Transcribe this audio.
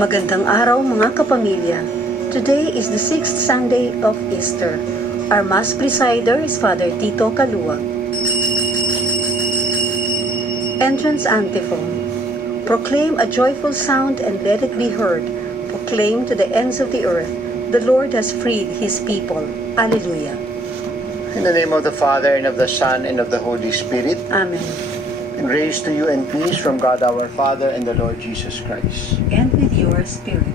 Magandang araw mga kapamilya. Today is the 6th Sunday of Easter. Our Mass presider is Father Tito Kaluwag. Entrance Antiphon. Proclaim a joyful sound and let it be heard. Proclaim to the ends of the earth, the Lord has freed His people. Alleluia. In the name of the Father, and of the Son, and of the Holy Spirit. Amen. Grace to you and peace from God our Father and the Lord Jesus Christ. And with your spirit.